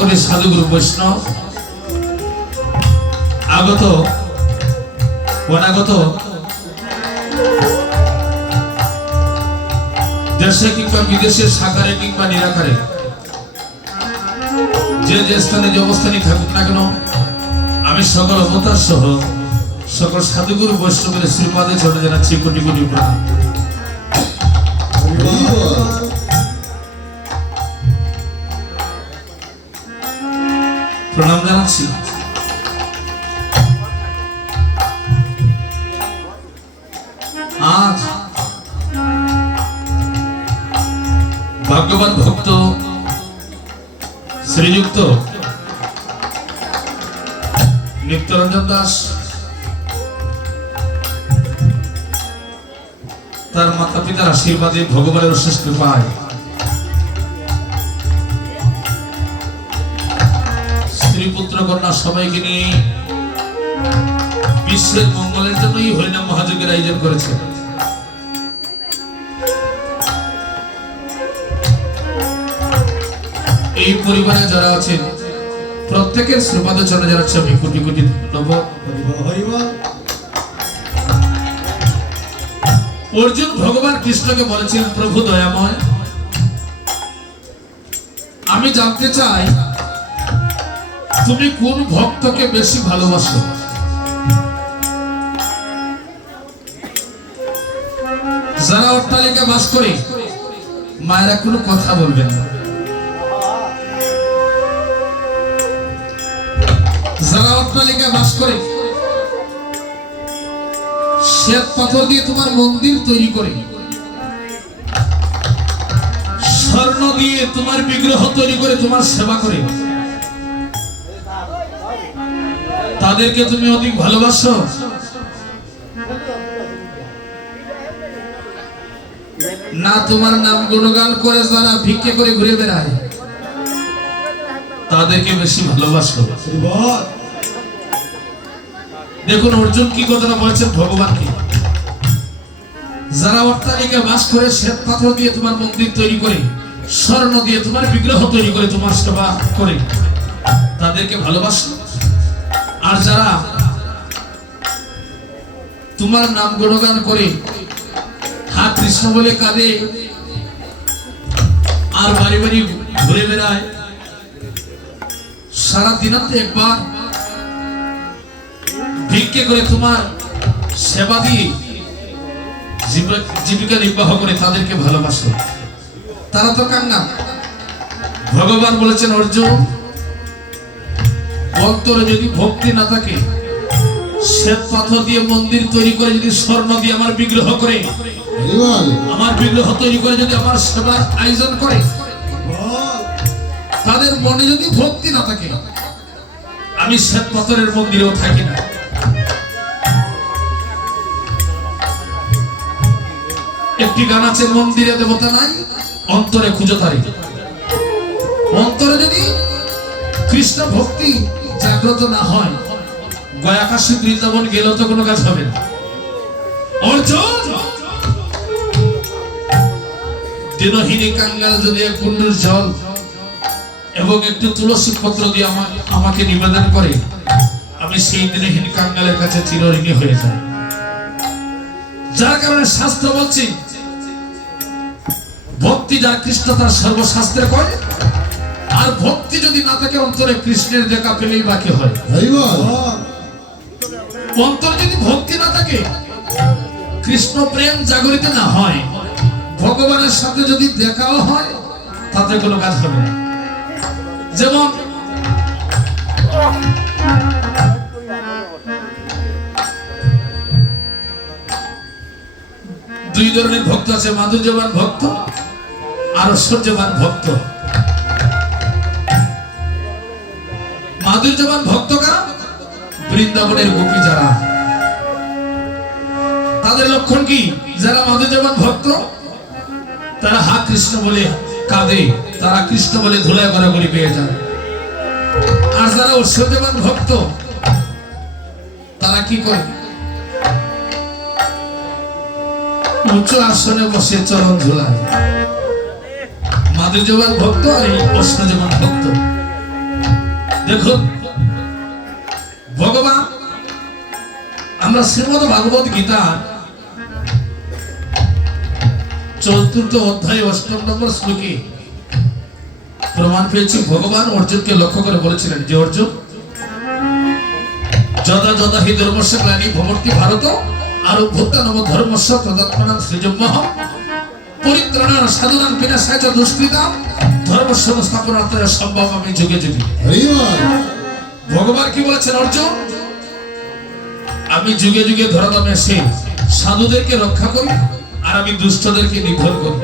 করে সাধুগুরু বৈষ্ণব আগত অনাগত দেশে কিংবা বিদেশে সাকারে কিংবা নিরাকারে যে যে স্থানে যে অবস্থানে থাকুক না কেন, আমি সকল অবতার সহ সকল সাধুগুরু বৈষ্ণবের শ্রীপাদে চলে জানাচ্ছি কোটি কোটি প্রণাম। প্রণাম জানাচ্ছি। আজ ভাগ্যবান ভক্ত শ্রীযুক্ত নিত্যরঞ্জন দাস তার মাতা পিতার আশীর্বাদে ভগবানের অশেষ কৃপায় স্ত্রী পুত্র কন্যা সবাইকে নিয়ে বিশ্বের মঙ্গলের জন্যই হরিনাম মহাযজ্ঞের আয়োজন করেছে। এই পরিবারে যারা আছেন প্রত্যেকের শ্রীপাদে চলে যাচ্ছে আমি কোটি কোটি ধন্যবাদ। অর্জুন ভগবান কৃষ্ণকে বলেছিলেন, প্রভু দয়াময়, আমি জানতে চাই তুমি কোন ভক্তকে বেশি ভালোবাসো। যারা অট্টালিকা বাস করে মায়েরা কোনো কথা বলবেন না, যারা অট্টালিকা বাস করে শ্বেত পাথর দিয়ে তোমার মন্দির তৈরি করে, স্বর্ণ দিয়ে তোমার বিগ্রহ তৈরি করে তোমার সেবা করে, তাদেরকে তুমি অধিক ভালোবাসো না তোমার নাম গুণগান করে যারা ভিক্ষে করে ঘুরে বেড়ায় তাদেরকে বেশি ভালোবাসো? দেখুন অর্জুন কি কথাটা বলছেন ভগবানকে, যারা অট্টালিকা বাস করে শ্বেত পাথর দিয়ে তোমার মন্দির তৈরি করে, স্বর্ণ দিয়ে তোমার বিগ্রহ তৈরি করে তোমার সেবা করে, তাদেরকে ভালোবাসো। আর যারা তোমার নাম গুণগান করে হা কৃষ্ণ বলে কাঁদে আর বাড়ি বাড়ি ঘুরে বেড়ায়, সারা দিনাতে একবার ভিক্ষে করে তোমার সেবা দিয়ে জীবিকা নির্বাহ করে, তাদেরকে ভালোবাসো, তারা তো কান্না। ভগবান বলেছেন অর্জুন, অন্তরে যদি ভক্তি না থাকে, শ্বেত পাথর দিয়ে মন্দির তৈরি করে যদি স্বর্ণ দিয়ে আমার বিগ্রহ করে, আমার বিগ্রহ তৈরি করে যদি আমার সেবার আয়োজন করে, তাদের মনে যদি ভক্তি না থাকে, আমি শ্বেত পাথরের মন্দিরেও থাকি না। একটি গান আছে, মন্দিরে দেবতা নাই অন্তরে খুঁজো তারি। অন্তরে যদি কৃষ্ণ ভক্তি জাগ্রত না হয়, গয়া কাশী বৃন্দাবন গেলেও তো কোনো কাজ হবে না। অর্জুন দিনহীনী কাঙ্গাল যদি এক কুণ্ডুর জল এবং একটু তুলসী পত্র দিয়ে আমাকে নিবেদন করে, আমি সেই দিনহীন কাঙ্গালের কাছে চিরঋণী হয়ে যাই। যার কারণে শাস্ত্র বলছি, ভক্তি যার কৃষ্ণ তার সর্বশাস্ত্রে কয়, আর ভক্তি যদি না থাকে অন্তরে কৃষ্ণের দেখা পেলেই বাকি হয়। অন্তরে যদি ভক্তি না থাকে, কৃষ্ণ প্রেম জাগরিত না হয়, ভগবানের সাথে যদি দেখাও হয়, তাতে কোনো কাজ হবে না। যেমন দুই ধরনের ভক্ত আছে, মাধুর্যবান ভক্ত আর ঐশ্বর্যবান ভক্ত। মাধুর্যবান ভক্ত কারা? বৃন্দাবনের গোপী যারা। তাদের লক্ষণ কি? যারা মাধুর্যবান ভক্ত তারা হা কৃষ্ণ বলে কাঁদে, তারা কৃষ্ণ বলে ধুলায় গড়াগড়ি পেয়ে যায়। আর যারা ঐশ্বর্যবান ভক্ত তারা কি করে? উচ্চ আসনে বসে চরণ ঝুলায়। মাধুর্যবান ভক্ত আর এই ঐশ্বর্যবান ভক্ত দেখুন ভগবান, আমরা শ্রীমদ ভাগবত গীতা ৪র্থ অধ্যায় ৮ম নম্বর শ্লোকে প্রমাণ পেয়েছি। ভগবান অর্জুনকে লক্ষ্য করে বলেছিলেন যে অর্জুন, যদা যদা হি ধর্মস্য গ্লানি ভবতি ভারত আর অভ্যুত্থানম ধর্মস্য তদাত্মনাং সৃজম্যহম পরিত্রাণাং সাধনাং বিনাশায় চ দুষ্কৃতাম ধর্ম সংস্থাপনার্থে সম্ভবামি যুগে যুগে। ভগবান কি বলেছেন? অর্জুন, আমি যুগে যুগে ধরাধামে এসে সাধুদেরকে রক্ষা করি আর আমি দুষ্টদেরকে নিধন করি।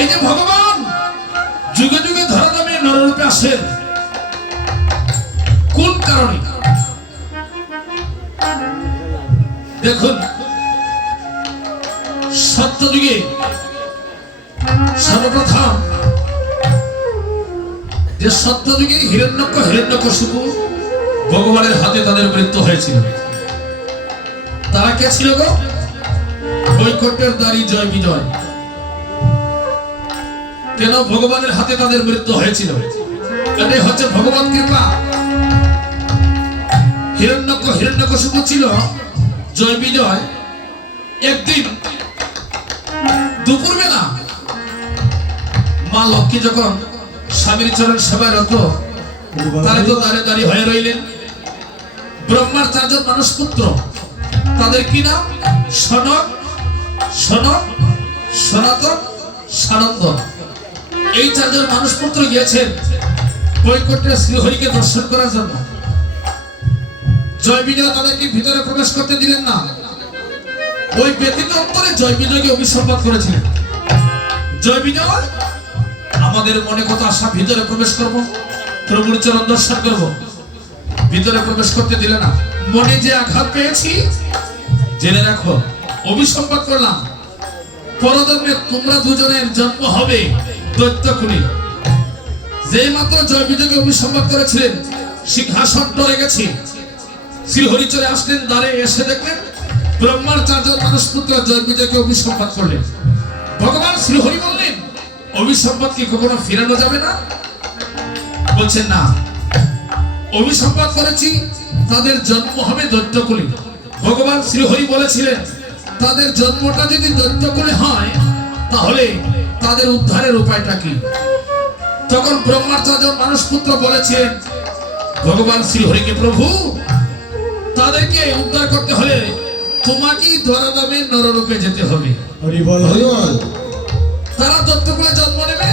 এই যে ভগবান যুগে যুগে ধরাধামে নররূপে আসেন, কোন কারণে? দেখুন, সত্যযুগে সর্বপ্রথম যে সত্যযুগে হিরণ্যকশিপু ভগবানের হাতে তাদের মৃত্যু হয়েছিল। তারা কে ছিল গো? বৈকুণ্ঠের দ্বারী জয় বিজয়। কেন ভগবানের হাতে তাদের মৃত্যু হয়েছিল? এটাই হচ্ছে ভগবান কৃপা। হিরণ্যকশিপু ছিল জয় বিজয়। একদিন দুপুরবেলা মা লক্ষ্মী যখন স্বামীর চরণ সেবায় রত, তারা তো দাঁড়িয়ে হয়ে রইলেন। ব্রহ্মার 4 জন মানুষ পুত্র, তাদের কি নাম? সনক, সনাতন, সানন্দন। এই 4 জন মানুষ পুত্র গিয়েছেন বৈকুণ্ঠে শ্রীহরিকে দর্শন করার জন্য। জয় বিজয় তাদেরকে ভিতরে প্রবেশ করতে দিলেন না। ওই ব্যতীত অন্তরে জয় বিজয়কে অভিসম্পাদ করেছিলেন। জয় বিজয়, আমাদের মনে কত আশা, ভিতরে প্রবেশ করব, প্রভুর চরণ দর্শন করব, ভিতরে প্রবেশ করতে দিলে না। মনে যে আঘাত পেয়েছি জেনে রাখো, অভিসম্পাদ করলাম, পরজন্মে তোমরা দুজনের জন্ম হবে দৈত্যকুলে। যে মাত্র জয় বিজয়কে অভিসম্পাদ করেছিলেন, সিংহাসন টরে গেছে। শ্রীহরি চলে আসলেন, দ্বারে এসে দেখলেন ব্রহ্মার 4 জন মানুষ পুত্র জয় বিজয়কে অভিসম্পাদ করলেন। ভগবান শ্রীহরি বললেন, অভিসম্পাদ কি কখনো ফিরানো যাবে না? বলছেন না, অভিসম্পাদ করেছি, তাদের জন্ম হবে দৈত্যকুলে। ভগবান শ্রীহরি বলেছিলেন, তাদের জন্মটা যদি দৈত্যকুলে হয় তাহলে তাদের উদ্ধারের উপায়টা কি? তখন ব্রহ্মার 4 জন মানুষ পুত্র বলেছিলেন ভগবান শ্রীহরিকে, প্রভু, তাদেরকে উদ্ধার করতে হলে তোমাকেই ধরাধামে নররূপে যেতে হবে। তারা দৈত্যকুলে জন্ম নেবে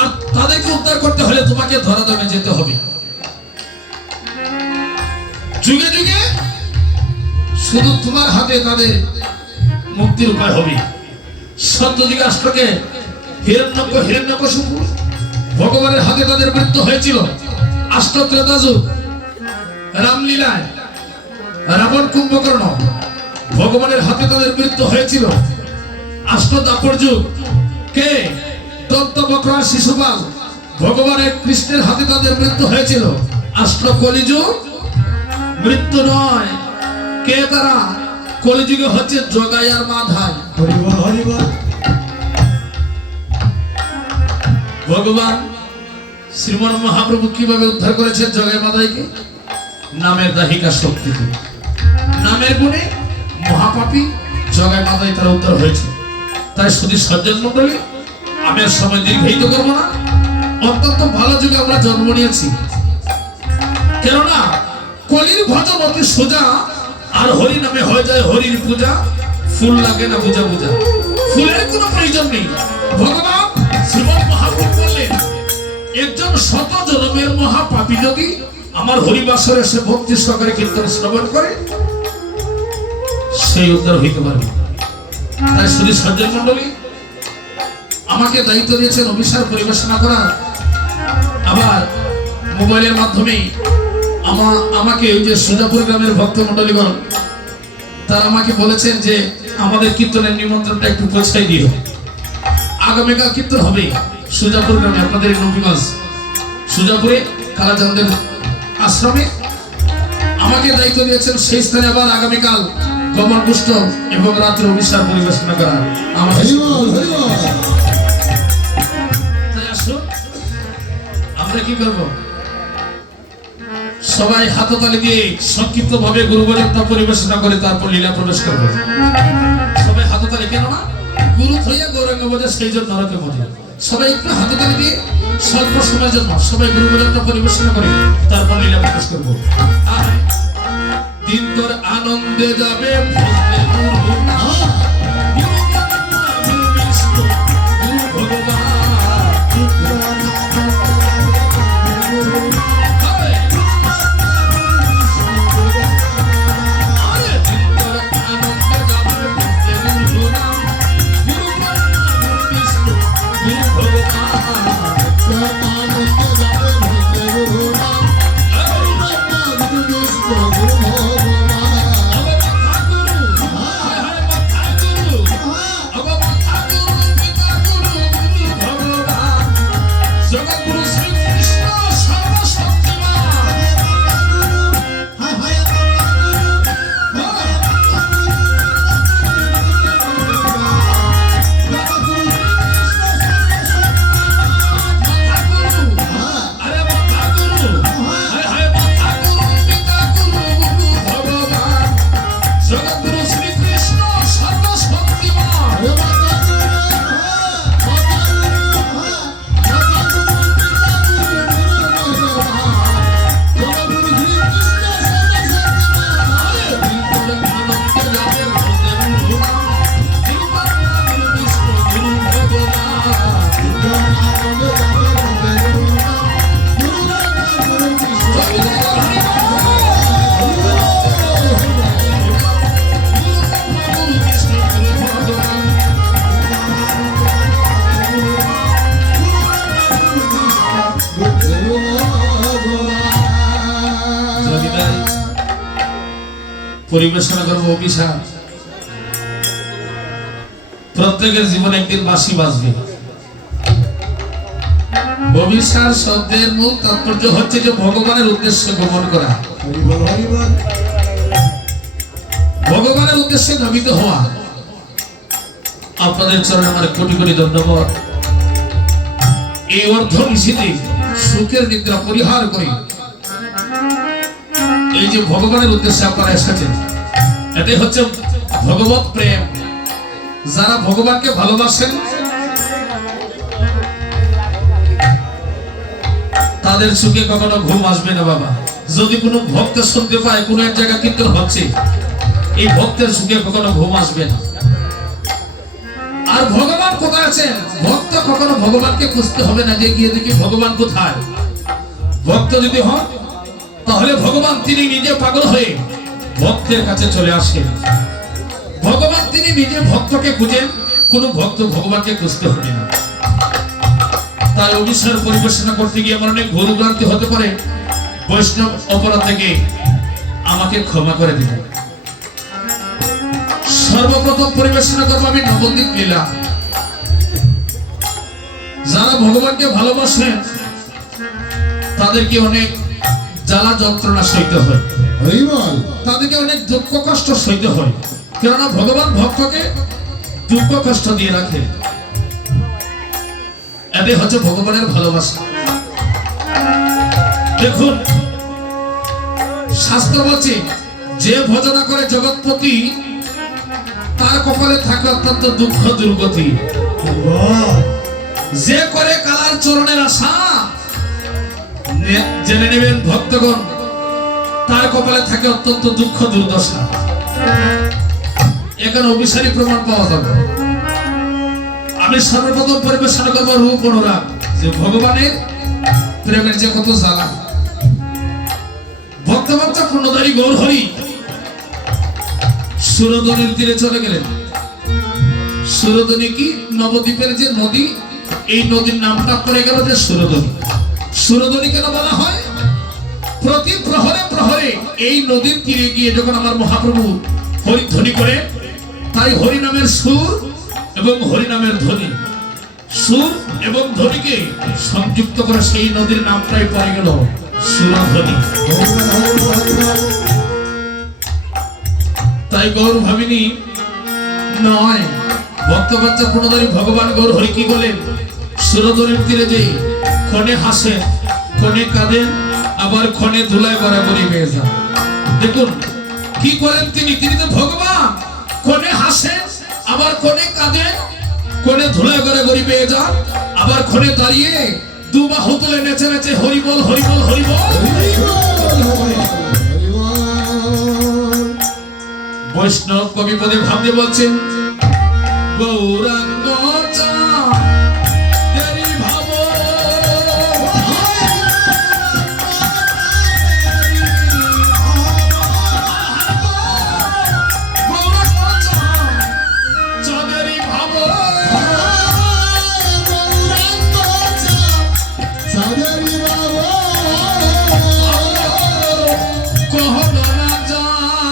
আর তাদেরকে উদ্ধার করতে হলে তোমাকে ধরাধামে যেতে হবে। যুগে যুগে শুধু তোমার হাতে তাদের মুক্তির উপায় হবে। সত্যযুগে অষ্টকে হিরণ্যকশিপু ভগবানের হাতে তাদের মৃত্যু হয়েছিল। অষ্টত্রেতা যুগ রামলীলায় রাবণ কুম্ভকর্ণ, ভগবানের হাতে তাদের মৃত্যু হয়েছিল। অষ্টদাপর যুগ কে? দন্তবক্র শিশুপাল, ভগবানের কৃষ্ণের হাতে তাদের মৃত্যু হয়েছিল। কলিযুগ মৃত্যু নয়, কে তারা? কলিযুগে হচ্ছে জগাই আর মাধাই। ভগবান শ্রীমন মহাপ্রভু কিভাবে উদ্ধার করেছেন জগাই মাধাইকে? নামের দাহিকা শক্তিতে, নামের গুণে মহাপাপী জগাই মাধাই তারা উদ্ধার হয়েছে। তাই শুধু সজ্জন মন্ডলী, আমি আর সময় দীর্ঘায়িত করবো না। অত্যন্ত ভালো যুগে আমরা জন্ম নিয়েছি, কেননা কলির ভজন অতি সোজা, আর হরি নামে হয়ে যায় হরির পূজা। ফুল লাগে না পূজা পূজা, ফুলের কোনো প্রয়োজন নেই। ভগবান শ্রীমদ মহাপ্রভু বললেন, একজন শত জন্মের মহাপাপী যদি আমার হরিবাসরে এসে ভক্তি সহকারে কীর্তন শ্রবণ করে, সেই উদ্ধার হইতে পারবে। তাই শুধু সজ্জন মন্ডলী, আমাকে দায়িত্ব দিয়েছেন অভিসার পরিবেশনা করার। আবার মোবাইলের মাধ্যমে আমাকে ওই যে সুজাপুর গ্রামের ভক্ত মন্ডলীগণ, তারা আমাকে বলেছেন যে আমাদের কীর্তনের নিমন্ত্রণটা একটু পৌঁছাই দিও। আগামীকাল কীর্তন হবে সুজাপুর গ্রামে, আপনাদের নবীগঞ্জ সুজাপুরে কালাচাঁদের আশ্রমে। আমাকে দায়িত্ব দিয়েছেন সেই স্থানে আবার আগামীকাল কমল পুষ্ট এবং রাত্রে অভিসার পরিবেশনা করা। তাই আসুন, আমরা কি করবো? সবাই হাততালি দিয়ে সংক্ষিপ্ত ভাবে গুরুবচনটা পরিবেশনা করে তারপর লীলা প্রবেশ করবে। সবাই হাততালি, কেন না গুরু হইয়া গৌরাঙ্গ বোঝে সেই জন্য নরকে বোঝে। সবাই একটু হাততালি দিয়ে স্বল্প সময়ের জন্য সবাই গুরুবচনটা পরিবেশনা করে তারপর লীলা প্রবেশ করবো। দিন তোর আনন্দে যাবে ভজলে গুরু না, গুরু ব্রহ্মা, গুরু বিষ্ণু, গুরু ভগবান। পরিবেশনা করবো অভিশাপ। প্রত্যেকের জীবনে একদিন বাঁশি বাজবে। অভিশাপ শব্দের মূল তাৎপর্য হচ্ছে যে ভগবানের উদ্দেশ্যে গমন করা, ভগবানের উদ্দেশ্যে ধাবিত হওয়া। আপনাদের চরণে আমার কোটি কোটি ধন্যবাদ। এই অর্ধ নিশীথে সুখের নিদ্রা পরিহার করে এই যে ভগবানের উদ্দেশ্যে আপনারা এসেছেন, এটাই হচ্ছে ভগবত প্রেম। যারা ভগবানকে ভালোবাসেন তাদের সুখে কখনো ঘুম আসবে না বাবা। যদি কোনো ভক্ত শুনতে পায় কোনো এক জায়গা কীর্তন হচ্ছে, এই ভক্তের সুখে কখনো ঘুম আসবে না। আর ভগবান কোথায় আছেন, ভক্ত কখনো ভগবানকে খুঁজতে হবে না যে গিয়ে দেখি ভগবান কোথায়। ভক্ত যদি হন তাহলে ভগবান তিনি নিজে পাগল হয়ে ভক্তের কাছে চলে আসেন। ভগবান তিনি নিজে ভক্তকে খুঁজেন, কোনো ভক্ত ভগবানকে খুঁজতে হবে না। তাই অভিশাপ পরিবেশনা করতে গিয়ে আমার অনেক ভুল ভ্রান্তি হতে পারে। বৈষ্ণব অপরাধ থেকে আমাকে ক্ষমা করে দিবেন। সর্বপ্রথম পরিবেশনা করবো আমি নবদ্বীপ লীলা। যারা ভগবানকে ভালোবাসেন তাদেরকে অনেক জ্বালা যন্ত্রণা সইতে হয়, তাদেরকে অনেক দুঃখ কষ্ট সইতে হয়, কেননা ভগবান ভক্তকে দুঃখ কষ্ট দিয়ে রাখে। এটাই হচ্ছে ভগবানের ভালোবাসা। দেখুন শাস্ত্র বলছে যে ভজনা করে জগৎপতি তার কপালে থাকে অত্যন্ত দুঃখ দুর্গতি। যে করে কালার চরণের আশা জেনে নেবেন ভক্তগণ তার কপালে থাকে অত্যন্ত দুঃখ দুর্দশা। এখানে অভিসারী প্রমাণ পাওয়া যাবে। আমি সর্বপ্রথম পরিবেশনা করবো রূপ অনুরাগ, যে ভগবানের প্রেমের যে কত জ্বালা। ভক্তভক্ত পূর্ণধারী গৌর হরি সুরধনির তীরে চলে গেলেন। সুরধনি কি নবদ্বীপের যে নদী, এই নদীর নামটা পড়ে গেল যে সুরধনি। সুরধনি কেন বলা হয়? প্রতি প্রহরে প্রহরে এই নদীর তীরে গিয়ে যখন আমার মহাপ্রভু হরিধ্বনি করে, তাই হরি নামের সুর এবং হরি নামের ধ্বনি, সুর এবং ধ্বনিকে সংযুক্ত করে সেই নদীর নামটাই পড়ে গেল সুরধ্বনি। তাই গৌর ভাবিনী নয়, ভক্ত বাচ্চা পূর্ণধারী ভগবান গৌর হরি কি বলেন? সুরধনির তীরে যে ক্ষণে হাসেন, ক্ষণে কাঁদেন, আবার ক্ষণে ধুলায় গড়াগড়ি হয়ে যান। দেখুন কি করেন তিনি, তিনি তো ভগবান। ক্ষণে হাসেন, আবার ক্ষণে কাঁদেন, ক্ষণে ধুলায় গড়াগড়ি পেয়ে যান, আবার ক্ষণে দাঁড়িয়ে দু বাহু তুলে নেচে নেচে হরি বল হরি বল হরি বল। বৈষ্ণব কবি পদে ভাবতে বলছেন গৌরাঙ্গ চাঁদেরি ভাব, গৌরাঙ্গ চাঁদেরি ভাব, কহনা যায়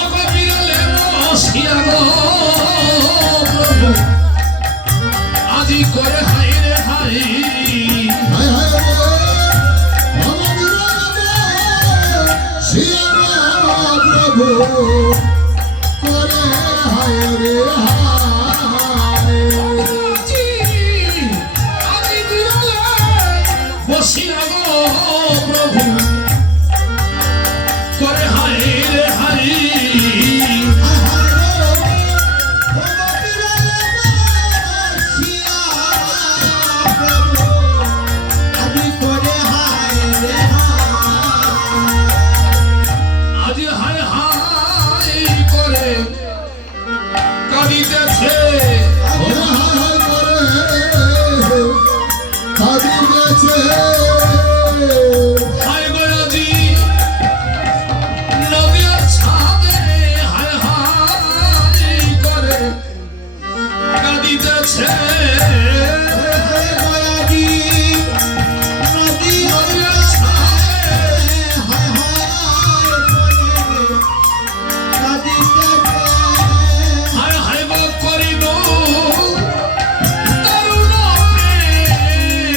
অগবিরলে বসিয়া গো প্রভু, আজি করে হাই রে হাই। আজি বিরলে বসিয়া গো প্রভু, করে হাই রে হাই। আজি হাই হাই করে কাঁদিতেছে, হায় গো আজি নদীর ছাদে হায় হায় করে কাঁদিতেছে। নদীর ছাদে হায় হায় গো করিল তরুণ প্রেম,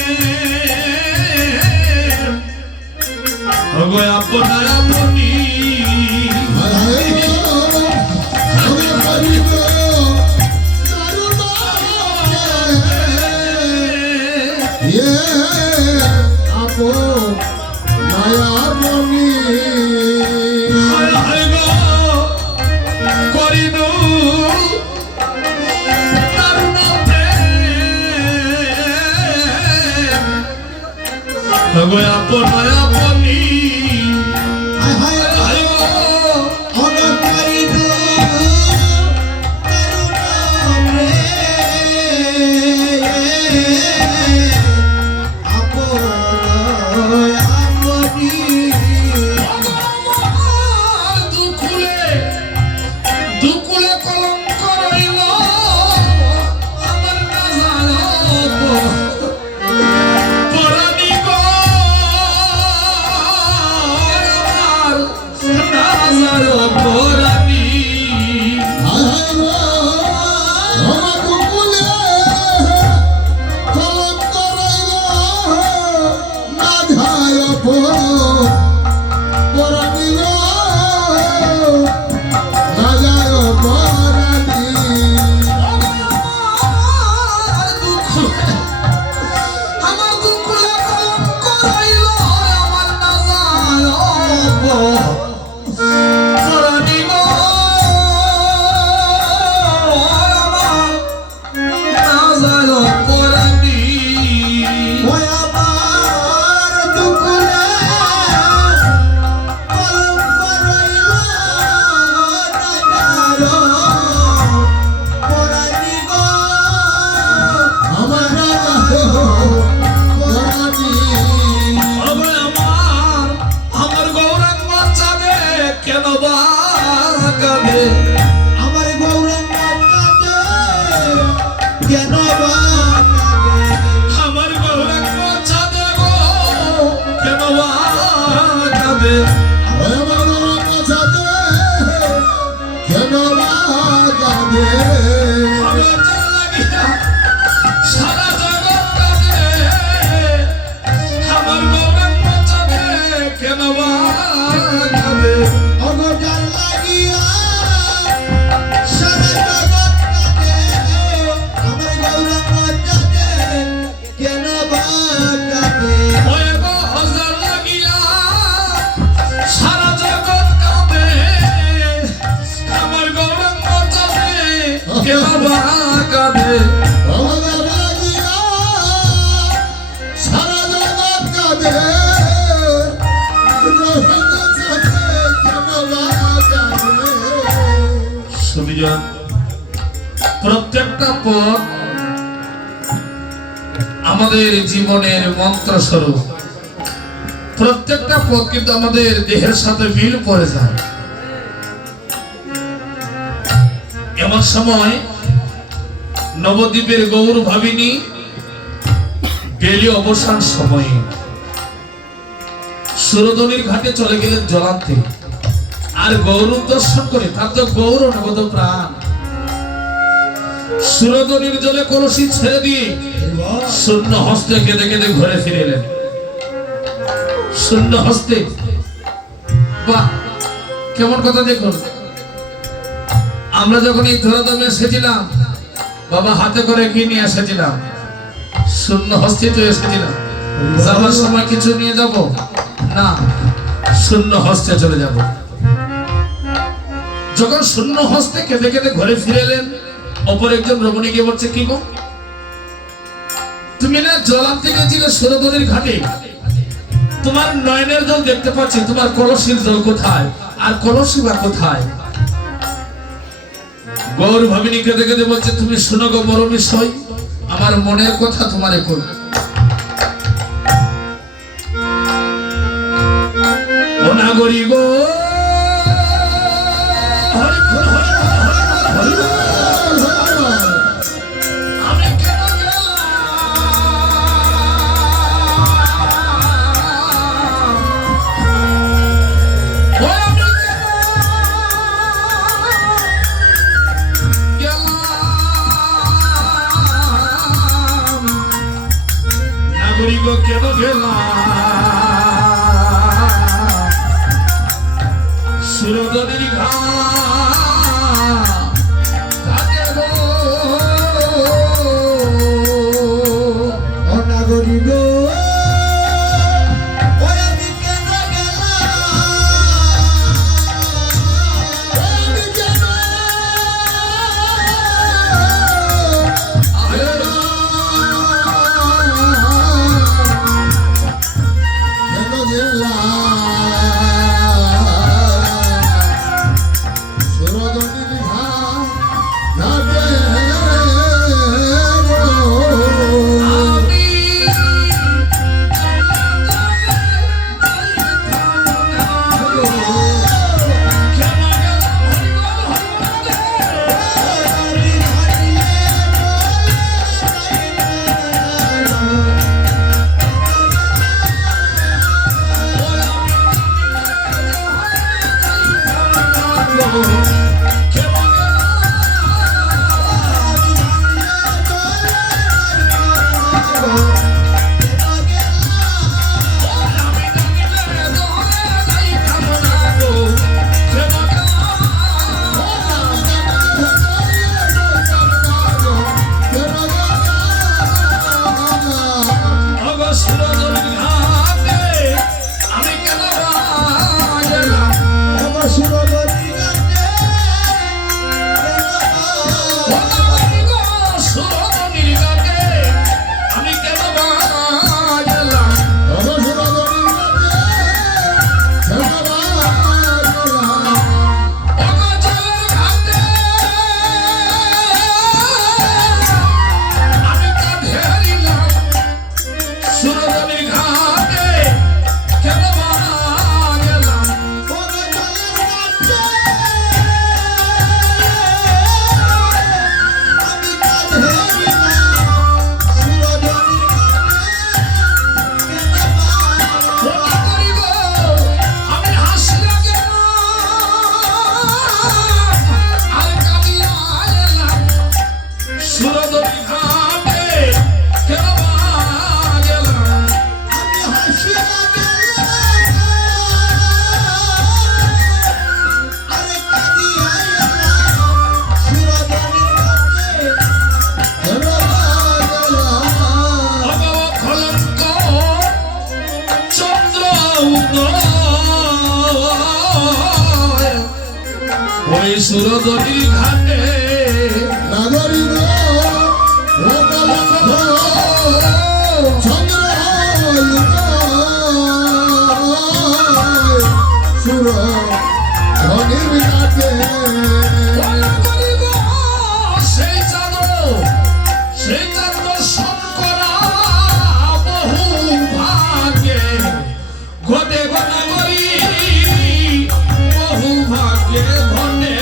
ওগো আপনার আপনি হায় হায় গো করিল তরুণ প্রেম, ওগো আপনার আপনি হায় গো দুকুলে দুকুলে কলঙ্ক রইল আমার নাজার পরানি গো, আমার নাজার পরানি। আমার দুকুলে কলঙ্ক রইল আমার নাজার পরানি গো, আমার নাজার পরানি। ওগো আমার গৌরাঙ্গ চাঁদে কেন বা কাঁদে, আমার গৌরাঙ্গ কেন আমার গৌরাঙ্গ চাঁদে গো কেন বা কাঁদে। আমার তোর লাগিয়া সারা জগৎ কাঁদে, আমার গৌরাঙ্গ চাঁদে কেন গুরুজন, প্রত্যেকটা পথ আমাদের জীবনের মন্ত্র স্বরূপ। প্রত্যেকটা পথ কিন্তু আমাদের দেহের সাথে মিল করে যায়। এমন সময় নবদ্বীপের গৌর ভাবিনী বেলি অবসান সময়ে সুরধনির ঘাটে চলে গেলেন জলান্তে। আর গৌর দর্শন করে, তার তো গৌর নগদ প্রাণ, সুরধনির জলে কলসি ছেড়ে দিয়ে শূন্য হস্তে কেঁদে কেঁদে ঘরে ফিরে এলেন। শূন্য হস্তে, বাহ কেমন কথা দেখুন। আমরা যখন এই ধরাধামে এসেছিলাম, বাবা হাতে করে কি নিয়ে এসেছিলাম? শূন্য হস্তে তো এসেছিলাম। যাবার সময় কিছু নিয়ে যাব না, শূন্য হস্তে চলে যাব। যখন শূন্য হস্তে কেঁদে কেঁদে ঘরে ফিরে এলেন, অপর একজন রমণীকে বলছে, কি গো তুমি না জলান্তে গেছিলে সুরধনির ঘাটে, তোমার নয়নের জল দেখতে পাচ্ছি, তোমার কলসির জল কোথায়? আর কলসি বা কোথায়? গৌর ভাবিনী কেঁদে কেঁদে বলছে, তুমি শুনো গো মরম বিষয়, আমার মনের কথা তোমারে কই। ও নাগরী গো, হরি হরি হরি হরি, আমি কেন গেলাম কেন গেলাম সুরধনির ঘাটে গো, অনাগরি গো, ওই আমি কেন গেলাম? আমি কেন ওই সুরধনির ঘাটে নাগরি গো, চন্দ্র সুর ধনির ঘাটে নাগরী বহু ভাগ্যে ঘটে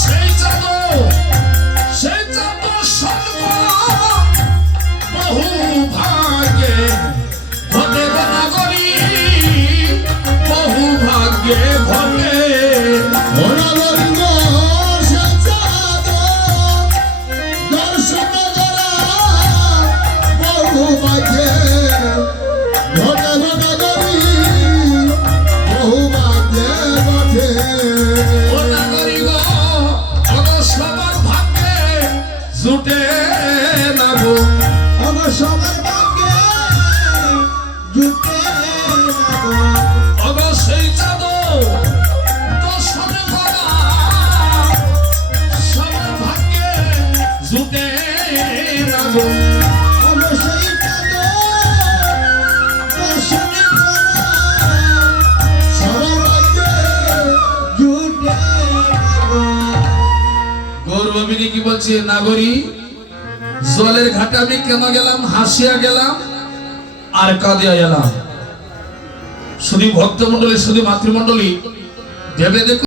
সেই চাঁদ বহু ভাগ্যে ঘটে গো নাগরী বহু ভাগ্যে ঘটে ও নাগরী গো অত সবার ভাগ্যে জুটে না গো অগ সেই চাঁদ দর্শনে করা সবার ভাগ্যে জুটে না গো গৌরবাবিনী কি বলছে নাগরী জলের ঘাটে আমি কেন গেলাম হাসিয়া গেলাম আর কাঁদিয়া গেলাম শুধু ভক্তমন্ডলী শুধু মাতৃমন্ডলী ভেবে দেখো